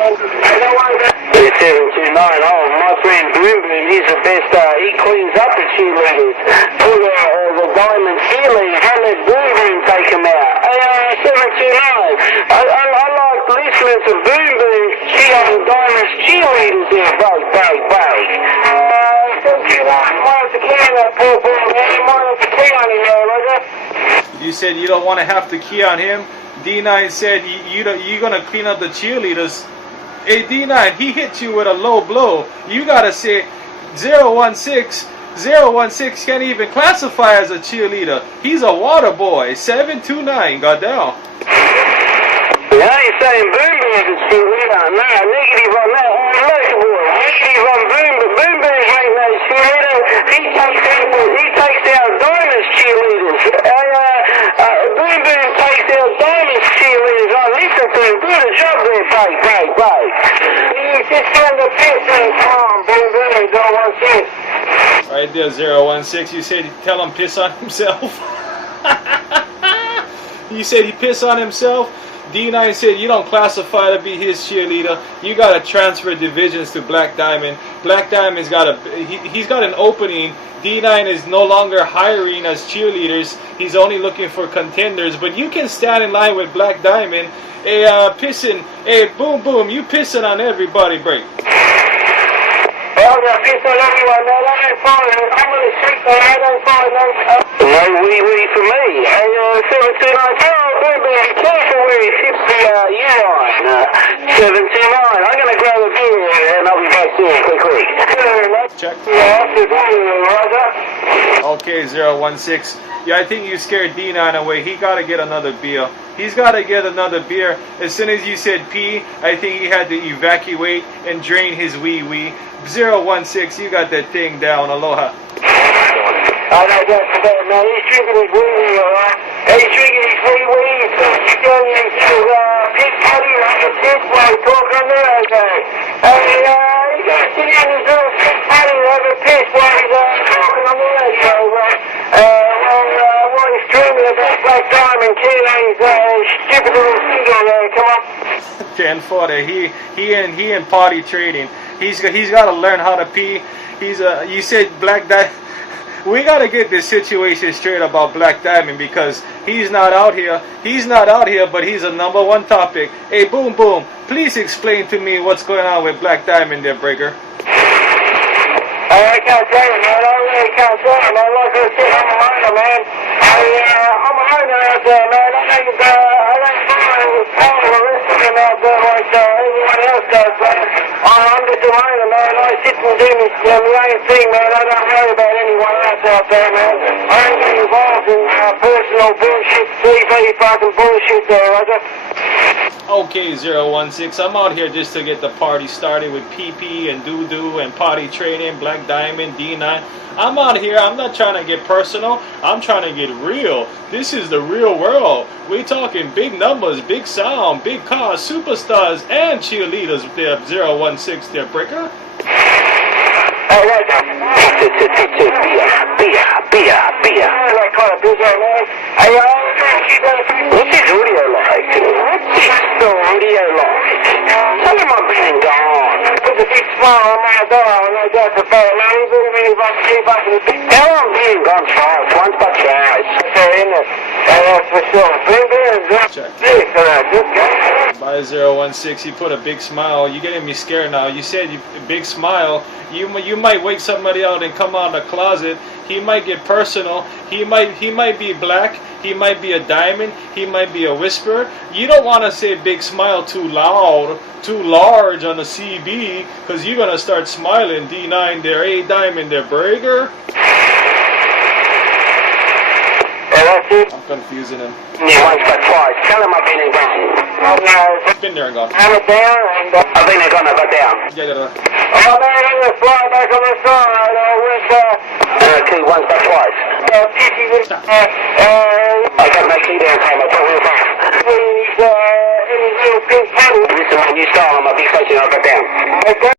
It's 729. Oh, my friend Boom Boom, he's the best. He cleans up the cheerleaders. Pull the diamond cheerleaders. Don't let Boom Boom take them out. 729. I like listening to Boom Boom cheer on Diamond's cheerleaders there. Break. 729. Might have to key on that poor boy, man. Might have to key on him there, Roger. You said you don't want to have to key on him. D9 said you're going to clean up the cheerleaders. Hey D9, he hit you with a low blow. You got to say 016. 016 can't even classify as a cheerleader. He's a water boy. 729 got down. Now you're saying Boom Boom's a cheerleader. No, negative on that. Look, boy. Negative on Boom Boom. Boom Boom ain't no cheerleader. He takes out Diamond's cheerleaders. Boom Boom takes out Diamond's cheerleaders. I listen to him. Do the job there, break. You just send the piss and come on, Boom Boom. Don't want this. Right there, 016. You said tell him piss on himself. You said he pissed on himself. D9 said you don't classify to be his cheerleader. You got to transfer divisions to Black Diamond. Black Diamond's got he's got an opening. D9 is no longer hiring as cheerleaders. He's only looking for contenders. But you can stand in line with Black Diamond. Hey, pissing. Hey, Boom Boom, you pissing on everybody, break. Well, I piss on everyone, man. I don't follow it. I'm on the street, man. I don't follow no wee for me. 729. Oh, Boom Boom, be careful where he ships the U-line. 729. I'm going to grab a beer and I'll be back soon, quick. Check. Yeah, okay, 016. Yeah, I think you scared D9 away. He got to get another beer. He's got to get another beer. As soon as you said pee, I think he had to evacuate and drain his wee-wee. 016, you got that thing down. Aloha. I know that's bad, man. He's drinking his wee-wee, alright? He's drinking his wee-wee. He's going into pig potty like a pig while talking there, okay? He's going to sit in his little pig potty and have a piss while he's talking on the radio, while he's dreaming about Black Diamond killing his stupid little finger there, come on. 1040. He and potty trading. He's got to learn how to pee. You said Black Diamond. We got to get this situation straight about Black Diamond because he's not out here. He's not out here, but he's a #1 topic. Hey, Boom Boom, please explain to me what's going on with Black Diamond there, Breaker. I can't tell you, man. I really can't tell you, man. Like I said, I'm a owner, man. I'm a owner out there, man. I don't follow the power of the rest of them out there like everyone else does, man. I'm just a owner, man. I sit and do my own thing, man. I don't worry about anyone else out there, man. I don't get involved in personal bullshit, TV fucking bullshit there, Roger. Okay, 016. I'm out here just to get the party started with PP and Doo and potty training, Black Diamond, D9. I'm out here. I'm not trying to get personal. I'm trying to get real. This is the real world. We're talking big numbers, big sound, big cars, superstars, and cheerleaders with their 016 there, Breaker. Beer. What's his audio like? What's the audio like? Tell him I've been and gone. Put a big smile on my door and I got the bell. Now he's really about to keep up with the big. Tell him I've been and gone twice. Once but twice. Fair enough. That's for sure. By 016, he put a big smile. You're getting me scared now. You said a big smile. You might wake somebody out and come out of the closet. He might get personal. He might be black. He might be a diamond. He might be a whisperer. You don't want to say big smile too loud, too large on the CB, because you're gonna start smiling. D9 there, A diamond there, Breaker. I'm confusing him. Yeah, once but twice. Tell him I've been and gone. Been there and gone. I'm down and I've been and gone. I got down. Yeah. Oh man, I'm gonna fly back on the side with key once but twice. I got no key down time. I put real fast. In his little pink paddle. Listen, man, you style on my big station. I got down.